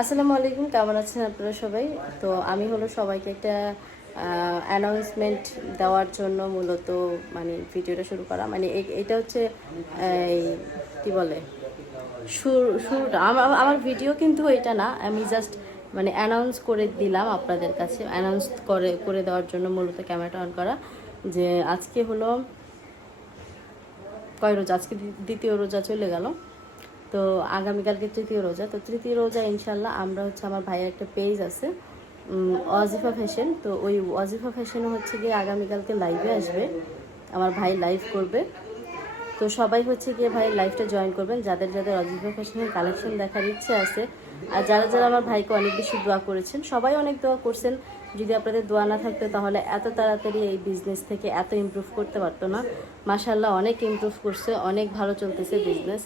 আসসালামু আলাইকুম, কেমন আছেন আপনারা সবাই? তো আমি হলো সবাইকে একটা অ্যানাউন্সমেন্ট দেওয়ার জন্য মূলত মানে ভিডিওটা শুরু করা। মানে এটা হচ্ছে, এই, কী বলে? শুরু শুরুটা আমার আমার ভিডিও কিন্তু এটা না। আমি জাস্ট মানে অ্যানাউন্স করে দিলাম আপনাদের কাছে। অ্যানাউন্স করে করে দেওয়ার জন্য মূলত ক্যামেরাটা অন করা। যে আজকে হলো, কয় রোজা? আজকে দ্বিতীয় রোজা চলে গেল। তো আগামীকালকে তৃতীয় রোজা। তো তৃতীয় রোজা ইনশাল্লাহ আমরা হচ্ছে আমার ভাইয়ের একটা পেজ আছে ওয়াজিফা ফ্যাশন তো ওই ওয়াজিফা ফ্যাশনে হচ্ছে গিয়ে আগামীকালকে লাইভে আসবে, আমার ভাই লাইভ করবে। তো সবাই হচ্ছে গিয়ে ভাই লাইভটা জয়েন করবেন, যাদের যাদের অজিফা ফ্যাশনের কালেকশন দেখার ইচ্ছে আছে। আর যারা যারা আমার ভাইকে অনেক বেশি দোয়া করেছেন, সবাই অনেক দোয়া করছেন। যদি আপনাদের দোয়া না থাকতো তাহলে এত তাড়াতাড়ি এই বিজনেস থেকে এত ইমপ্রুভ করতে পারতো না। মাসাল্লাহ অনেক ইমপ্রুভ করছে, অনেক ভালো চলতেছে বিজনেস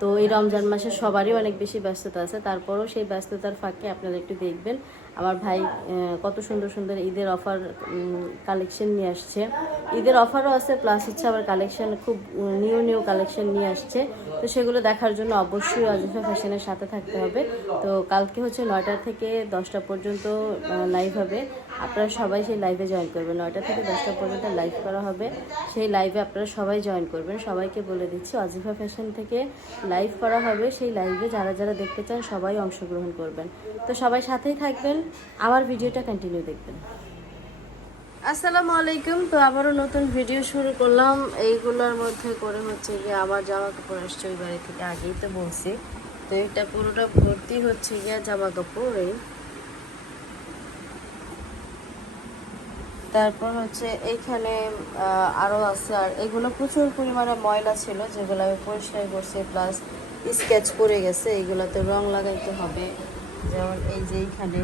তো এই রমজান মাসে সবারই অনেক বেশি ব্যস্ততা আছে। তারপরও সেই ব্যস্ততার ফাঁকে আপনারা একটু দেখবেন। আমার ভাই কত সুন্দর সুন্দর ঈদের অফার কালেকশন নিয়ে আসছে। ঈদের অফারও আছে প্লাস হচ্ছে আবার কালেকশন খুব নিউ নিউ কালেকশন নিয়ে আসছে। তো সেগুলো দেখার জন্য অবশ্যই আজিফা ফ্যাশনের সাথে থাকতে হবে। তো কালকে হচ্ছে নয়টা থেকে দশটা পর্যন্ত লাইভ হবে। আপনারা সবাই সেই লাইভে জয়েন করবেন। নয়টা থেকে দশটা পর্যন্ত লাইভ করা হবে। সেই লাইভে আপনারা সবাই জয়েন করবেন। সবাইকে বলে দিচ্ছি, অজিফা ফ্যাশন থেকে লাইভ করা হবে। সেই লাইভে যারা যারা দেখতে চান, সবাই অংশগ্রহণ করবেন। তো সবাই সাথেই থাকবেন। আমার ভিডিওটা কন্টিনিউ দেখবেন। আসসালামু আলাইকুম। তো আবারও নতুন ভিডিও শুরু করলাম। এইগুলোর মধ্যে করে হচ্ছে গিয়ে আবার জামা কাপড় আসছে ওই বাড়ি থেকে আগেই তো বলছি। তো এটা পুরোটা ভর্তি হচ্ছে গিয়ে জামা কাপড়, এই তারপর হচ্ছে এইখানে আরও আছে। আর এগুলো প্রচুর পরিমাণে ময়লা ছিল যেগুলো আমি পরিষ্কার করছি প্লাস স্কেচ করে গেছে এইগুলোতে রং লাগাইতে হবে। যেমন এই যে এইখানে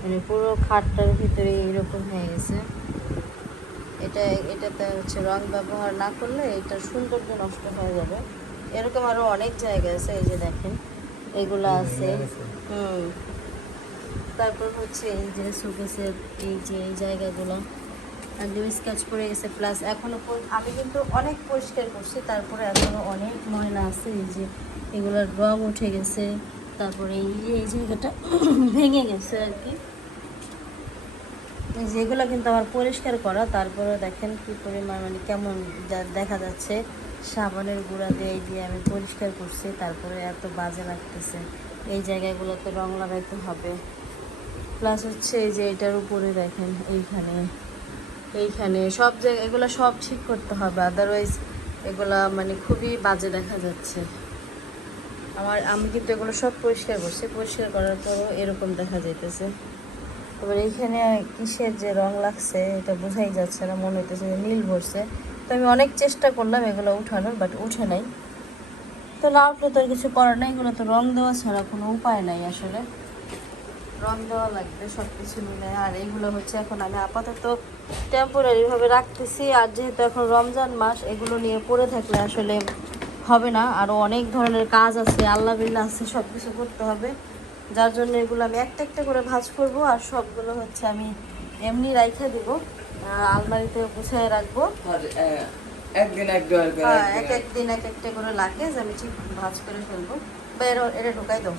মানে পুরো খাটটার ভিতরে এইরকম হয়ে গেছে। এটা এটাতে হচ্ছে রং ব্যবহার না করলে এটা সৌন্দর্য নষ্ট হয়ে যাবে। এরকম আরও অনেক জায়গা আছে এই যে দেখেন এগুলো আছে। হুম। তারপর হচ্ছে এই যে শোকেসের এই যে এই জায়গাগুলো একদম স্কেচ করে গেছে প্লাস এখনও আমি কিন্তু অনেক পরিষ্কার করছি, তারপরে এখনও অনেক ময়লা আছে, এই যে এগুলোর রং উঠে গেছে, তারপরে এই যে এই জায়গাটা ভেঙে গেছে আর কি। যেগুলো কিন্তু আমার পরিষ্কার করা, তারপরে দেখেন কি পরিমাণ মানে কেমন যা- দেখা যাচ্ছে, সাবানের গুঁড়া দিয়ে দিয়ে আমি পরিষ্কার করছি, তারপরে এত বাজে লাগতেছে, এই জায়গাগুলোতে রং লাগাইতে হবে। প্লাস হচ্ছে যে এটার উপরে দেখেন, এইখানে এইখানে সব জায়গা এগুলো সব ঠিক করতে হবে আদারওয়াইজ এগুলা মানে খুবই বাজে দেখা যাচ্ছে। আমার, আমি কিন্তু এগুলো সব পরিষ্কার করছি, পরিষ্কার করার পরও এরকম দেখা যাইতেছে। এবার এইখানে কিসের যে রং লাগছে, এটা বোঝাই যাচ্ছে না, মনে হইতেছে নীল ভরছে। তো আমি অনেক চেষ্টা করলাম এগুলো উঠানোর বাট উঠে নাই। তো না তো আর কিছু করার নাই, এগুলো তো রং দেওয়া ছাড়া কোনো উপায় নাই আসলে। রং দেওয়া লাগবে সব কিছু মিলে আর এইগুলো হচ্ছে এখন আমি আপাতত টেম্পোরারি ভাবে রাখতেছি। আর যেহেতু এখন রমজান মাস এগুলো নিয়ে পড়ে থাকলে আসলে হবে না। আরও অনেক ধরনের কাজ আছে আল্লাহ বিল্লা আছে সব কিছু করতে হবে। যার জন্য এগুলো আমি একটা একটা করে ভাজ করব আর সবগুলো হচ্ছে আমি এমনি রাইখে দেবো আলমারিতে গুছিয়ে রাখব। একদিন এক হ্যাঁ, একদিন এক এক দিন এক একটা করে লাগেজ আমি ঠিক ভাজ করে ফেলব। বা এর- এটা ঢুকাই দাও।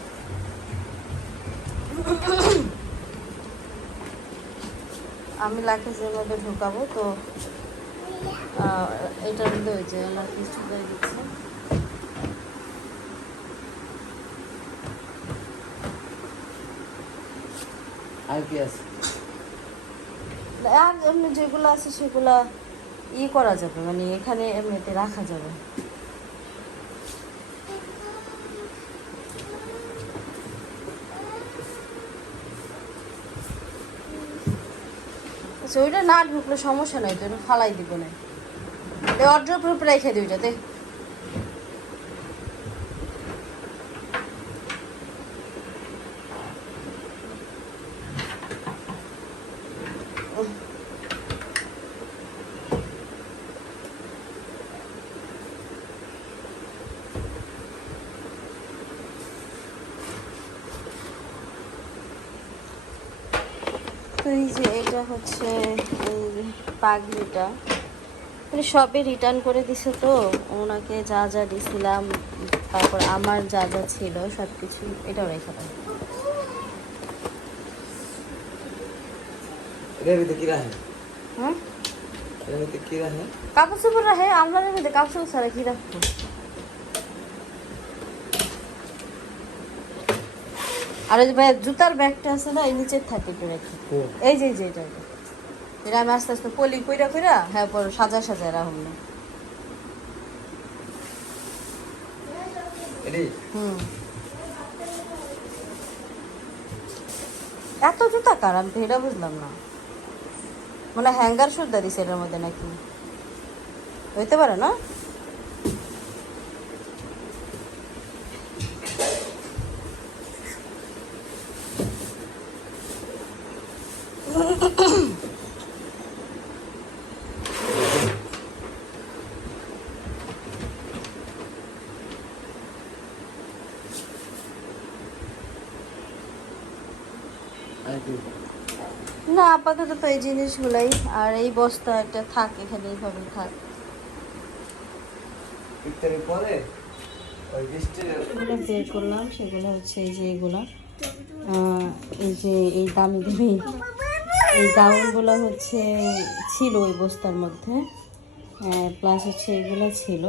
আমি লাকেজের মধ্যে ঢুকাবো তো এটার মধ্যে ওই যে লাকেজ ঢুকাই দিচ্ছি। আর কি আছে আর এমনি যেগুলো আছে সেগুলা ই করা যাবে মানে এখানে এমনিতে রাখা যাবে। আচ্ছা ওইটা না ঢুকলে সমস্যা নাই, তো ওটা ফালাই দিব না। অর্ডার উপরে রেখে দিই ওইটাতে এই যে এটা হচ্ছে পাগড়িটা মানে সবে রিটার্ন করে দিছে তো। ওনাকে যা যা দিছিলাম তারপর আমার যা যা ছিল সব কিছু এটাও রেখে দাও। এটার ভিতরে কি রাখে? কাপড় চোপড় ছাড়া কি রাখব? আর ওই যে ভাই জুতার ব্যাগটা আছে না এই নিচের থাকে একটু রাখি। এই যে এই যে এটা এটা। আমি আস্তে আস্তে পলি কইরা কইরা হ্যাঁ পর সাজা সাজা রাখুন। না হুম। এত জুতা কার? আমি তো এটা বুঝলাম না। মানে হ্যাঙ্গার সুদ্ধা দিছে এটার মধ্যে নাকি? হইতে পারে না? না আপাতত তো এই জিনিসগুলাই আর এই বস্তা একটা থাক এখানে এইভাবে থাক। পরে বের করলাম সেগুলো হচ্ছে এই যে এগুলো আহ, এই যে এই দামি দামি এই গাউনগুলো হচ্ছে ছিল ওই বস্তার মধ্যে। প্লাস হচ্ছে এগুলো ছিল।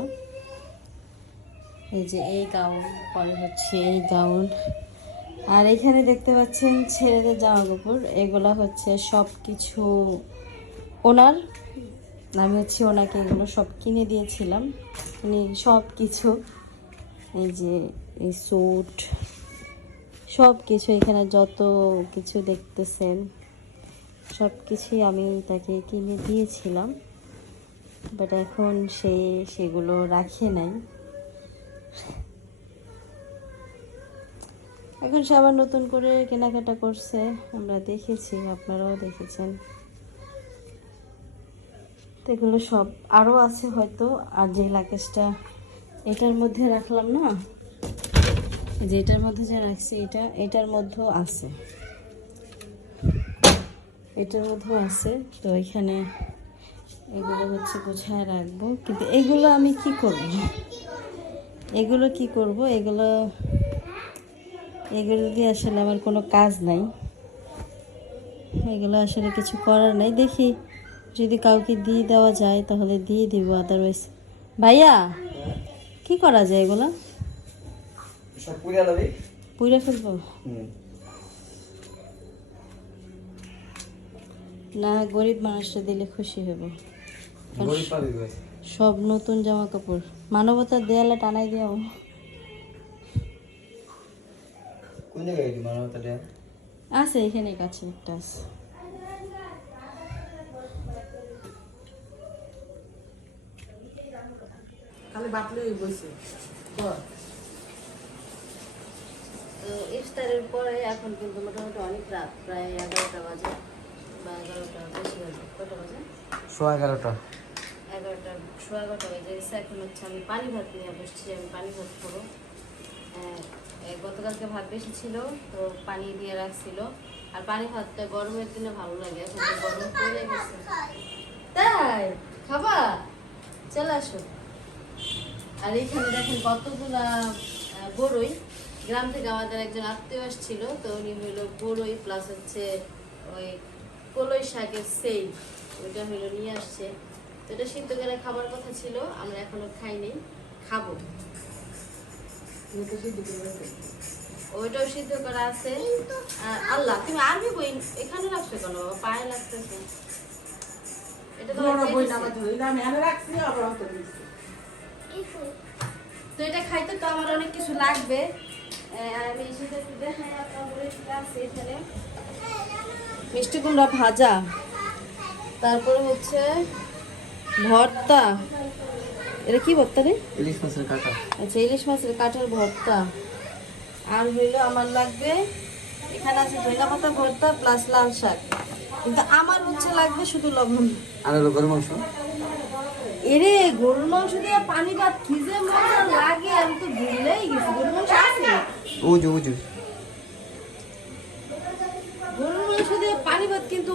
এই যে এই গাউন, পরে হচ্ছে এই গাউন। আর এখানে দেখতে পাচ্ছেন ছেলেদের জামা কাপড়। এগুলো হচ্ছে সব কিছু ওনার। আমি হচ্ছে ওনাকে এগুলো সব কিনে দিয়েছিলাম। উনি সব কিছু এই যে এই স্যুট সব কিছু এখানে যত কিছু দেখতেছেন। সব কিছুই আমি তাকে কিনে দিয়েছিলাম বাট এখন সে সেগুলো রাখে নাই। এখন সে আবার নতুন করে কেনাকাটা করছে, আমরা দেখেছি, আপনারাও দেখেছেন। তো এগুলো সব আরও আছে হয়তো, আর যে লাকেজটা এটার মধ্যে রাখলাম না এই যে এটার মধ্যে যে রাখছি, এটা, এটার মধ্যেও আছে। এটার মধ্যেও আছে। তো এখানে এগুলো হচ্ছে গোছায় রাখব। কিন্তু এগুলো আমি কি করব? এগুলো কি করব? এগুলো এগুলো দিয়ে আসলে আমার কোনো কাজ নাই। এগুলো আসলে কিছু করার নাই। দেখি যদি কাউকে দিয়ে দেওয়া যায় তাহলে দিয়ে দিব আদারওয়াইজ ভাইয়া কি করা যায় এগুলো? যাবে ফেলব? না গরিব মানুষটা দিলে খুশি হব গরিব পাবি ভাই সব নতুন জামা কাপড় মানবতার দেয়ালে টানাই দিও কোন জায়গায় আছে এখানে কাছে একটা আছে। খালি বাটলে বসে তো ইফতারের পরে এখন কিন্তু মোটামুটি অনেক রাত প্রায় এগারোটা বাজে। সোয়া এগারোটা। এগারোটা। সোয়া এগারোটা বাজে। এখন হচ্ছে আমি পানি ভাত নিয়ে বসছি আমি পানি ভাত করব গতকালকে ভাত বেশি ছিল তো পানি দিয়ে রাখছিল। আর পানি ভাতটা গরমের দিনে ভালো লাগে এখন তো গরম পড়ে গেছে। তাই খাবা? চলে আসো। আর এখানে দেখেন কতগুলা বড়ই গ্রাম থেকে আমাদের একজন আত্মীয় আসছিল তো উনি হইল বড়ই প্লাস হচ্ছে ওই কলই শাকের সেই ওইটা হইল নিয়ে আসছে। তো এটা সিদ্ধ করে খাবার কথা ছিল আমরা এখনও খাইনি খাব। ওইটাও সিদ্ধ করা আছে। আল্লাহ তুমি আরবি বই এখানে রাখছো কেন? পায়ে লাগতেছে। এটা তো রাখছি আবার এটা খাইতে তো আমার অনেক কিছু লাগবে। আমি সেটা দেখাই আপনাদের আছে এখানে। মিষ্টি কুমড়া ভাজা। তারপরে হচ্ছে ভর্তা। এটা কি ভর্তা রে? ইলিশ মাছের কাটা। আচ্ছা ইলিশ মাছের কাঠের ভর্তা। আর হইল আমার লাগবে এখানে আছে ধনিয়া পাতা ভর্তা প্লাস লাল শাক। কিন্তু আমার হচ্ছে লাগবে শুধু লবণ। আর হলো গরু মাংস? এরে গরুর মাংস দিয়ে পানি ভাত খিজে মজা লাগে আমি তো ভুললেই গেছি। গরুর মাংস আছে? উজু উজু।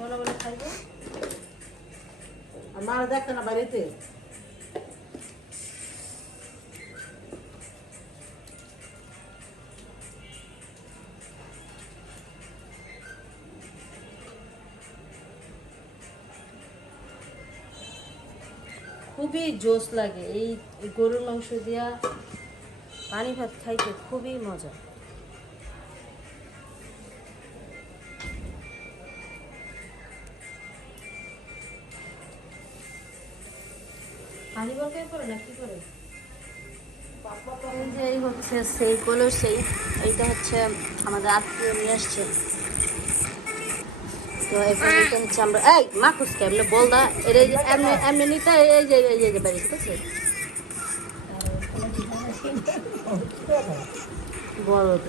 মনে বলে, খাইবো। আর মারা না বাড়িতে। খুবই জোস লাগে। এই গরুর মাংস দিয়া পানি ভাত খাইতে খুবই মজা। পানি বলকে করে না কি করে? এই যে এই হচ্ছে সেই কলো সেই এইটা হচ্ছে আমাদের আত্মীয় নিয়ে আসছে। তো এখানে হচ্ছে আমরা এই মাকুস কে এমনি বল দা এর এই যে এমনি এমনি নিতে এই যে এই যে এই যে বাড়ি ঠিক আছে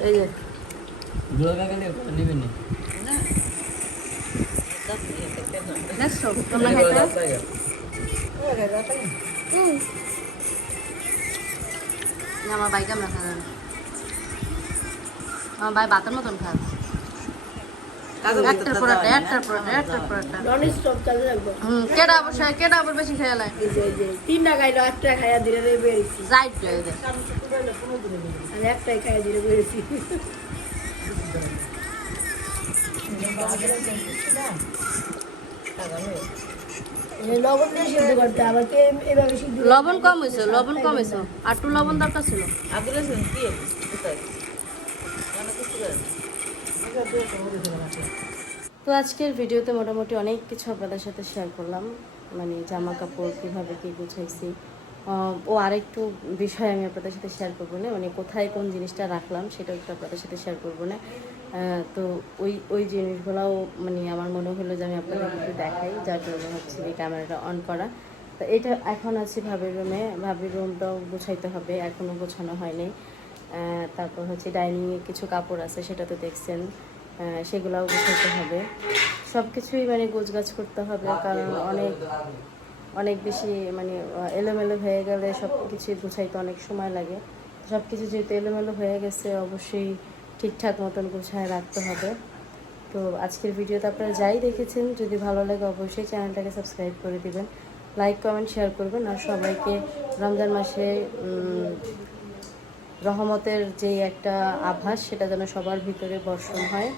এই তোমরা খাইতে আমার ভাই কেমন জানো? আমার ভাই ভাতের মতন খায়। একটার পর একটা একটার পর একটা একটার পর একটা নন স্টপ চালু রাখব হুম কেডা অবশ্যই কেডা আবার বেশি খেয়ে যে তিনটা খাইলো একটা খাইয়া দিলে রে বেরিয়েছি। রাইট লয়ে দে আমি একটাই খাইয়া দিলে বেরিয়েছি। এই লবণ দিয়ে সিদ্ধ করতে আবার কে এভাবে সিদ্ধ লবণ কম হয়েছে লবণ কম হয়েছে। আর একটু লবণ দরকার ছিল। তো আজকের ভিডিওতে মোটামুটি অনেক কিছু আপনাদের সাথে শেয়ার করলাম। মানে জামা কাপড় কীভাবে কী গুছাইছি। ও আরেকটু বিষয় আমি আপনাদের সাথে শেয়ার করব না। মানে কোথায় কোন জিনিসটা রাখলাম সেটাও একটু আপনাদের সাথে শেয়ার করব না। তো ওই ওই জিনিসগুলোও মানে আমার মনে হলো যে আমি আপনাদের একটু দেখাই, যার জন্য হচ্ছে এই ক্যামেরাটা অন করা। তো এটা এখন আছে ভাবির রুমে ভাবির রুমটাও গুছাইতে হবে এখনও গোছানো হয়নি। তারপর হচ্ছে ডাইনিংয়ে কিছু কাপড় আছে, সেটা তো দেখছেন। সেগুলাও গুছাইতে হবে। সব কিছুই মানে গোছগাছ করতে হবে, কারণ অনেক অনেক বেশি মানে এলোমেলো হয়ে গেলে সব কিছুই গুছাইতে অনেক সময় লাগে। সব কিছু যেহেতু এলোমেলো হয়ে গেছে, অবশ্যই ঠিকঠাক মতন গুছায় রাখতে হবে। তো আজকের ভিডিওতে আপনারা যাই দেখেছেন, যদি ভালো লাগে অবশ্যই চ্যানেলটাকে সাবস্ক্রাইব করে দিবেন। লাইক, কমেন্ট, শেয়ার করবেন আর সবাইকে রমজান মাসে রহমতের যে একটা আভাস, সেটা যেন সবার ভিতরে বর্ষণ হয়।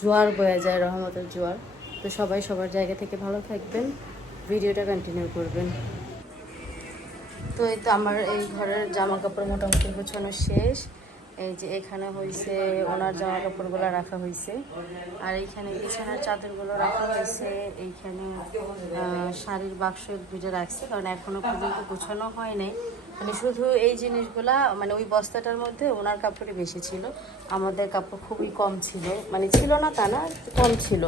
জোয়ার বয়ে যায়, রহমতের জোয়ার। তো সবাই সবার জায়গা থেকে ভালো থাকবেন, ভিডিওটা কন্টিনিউ করবেন। তো এই তো আমার এই ঘরের জামা কাপড় মোটামুটি গোছানো শেষ। এই যে এখানে হয়েছে ওনার জামা কাপড়গুলো রাখা হয়েছে আর এইখানে বিছানার চাদরগুলো রাখা হয়েছে এইখানে শাড়ির বাক্স দুটো রাখছে, কারণ এখনও পর্যন্ত গোছানো হয় নাই। মানে শুধু এই জিনিসগুলা মানে ওই বস্তাটার মধ্যে ওনার কাপড়ই বেশি ছিল। আমাদের কাপড় খুবই কম ছিল। মানে ছিল না তা না কম ছিল।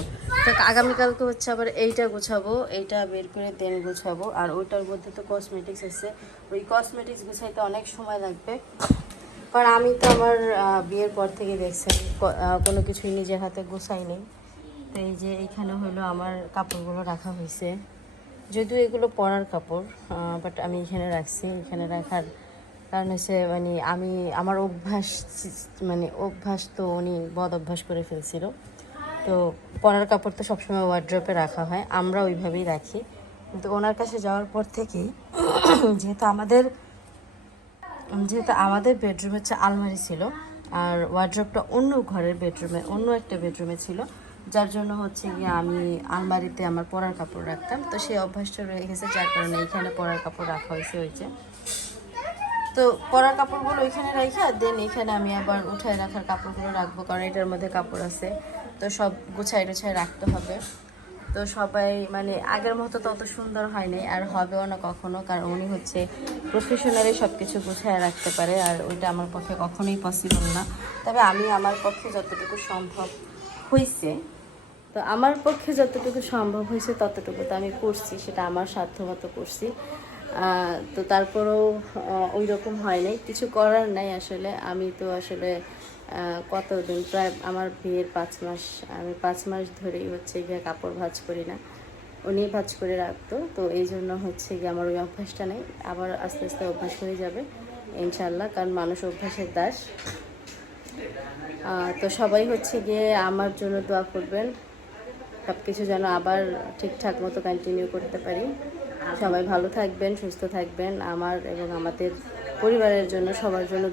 তো আগামীকালকে হচ্ছে আবার এইটা গোছাবো, এইটা বের করে দেন গোছাবো। আর ওইটার মধ্যে তো কসমেটিক্স আছে। ওই কসমেটিক্স গোছাইতে অনেক সময় লাগবে। কারণ আমি তো আমার বিয়ের পর থেকে দেখছেন কোনো কিছুই নিজের হাতে গোছাই নেই তো এই যে এইখানে হলো আমার কাপড়গুলো রাখা হয়েছে। যদিও এগুলো পরার কাপড় বাট আমি এখানে রাখছি। এখানে রাখার কারণ হচ্ছে মানে আমি, আমার অভ্যাস মানে অভ্যাস তো উনি বদ অভ্যাস করে ফেলছিল। তো পরার কাপড় তো সবসময় ওয়ার্ড্রপে রাখা হয়। আমরা ওইভাবেই রাখি। কিন্তু ওনার কাছে যাওয়ার পর থেকেই, যেহেতু আমাদের যেহেতু আমাদের বেডরুম হচ্ছে আলমারি ছিল, আর ওয়ার্ড্রপটা অন্য ঘরের বেডরুমে অন্য একটা বেডরুমে ছিল। যার জন্য হচ্ছে গিয়ে আমি আলমারিতে আমার পরার কাপড় রাখতাম। তো সেই অভ্যাসটা রয়ে গেছে, যার কারণে এইখানে পরার কাপড় রাখা হয়েছে হয়েছে তো পরার কাপড়গুলো ওইখানে রাখি আর দেন এখানে আমি আবার উঠায় রাখার কাপড়গুলো রাখব, কারণ এটার মধ্যে কাপড় আছে। তো সব গুছাই টুছাই রাখতে হবে। তো সবাই মানে আগের মতো তত সুন্দর হয়নি, আর হবেও না কখনো, কারণ উনি হচ্ছে প্রফেশনালি সব কিছু গুছায় রাখতে পারে, আর ওইটা আমার পক্ষে কখনোই পসিবল না। তবে আমি আমার পক্ষে যতটুকু সম্ভব হয়েছে তো আমার পক্ষে যতটুকু সম্ভব হয়েছে ততটুকু তো আমি করছি, সেটা আমার সাধ্যমতো করছি। তো তারপরেও ওই রকম হয় নাই। কিছু করার নাই আসলে। আমি তো আসলে কতদিন, প্রায় আমার বিয়ের পাঁচ মাস, আমি পাঁচ মাস ধরেই হচ্ছে গিয়ে কাপড় ভাঁজ করি না। উনি ভাঁজ করে রাখতো। তো এই জন্য হচ্ছে গিয়ে আমার ওই অভ্যাসটা নেই। আবার আস্তে আস্তে অভ্যাস হয়ে যাবে ইনশাল্লাহ কারণ মানুষ অভ্যাসের দাস। তো সবাই হচ্ছে গিয়ে আমার জন্য দোয়া করবেন। সব কিছু যেন আবার ঠিকঠাক মতো কন্টিনিউ করতে পারি। সবাই ভালো থাকবেন সুস্থ থাকবেন। আমার এবং আমাদের পরিবারের জন্য সবার জন্য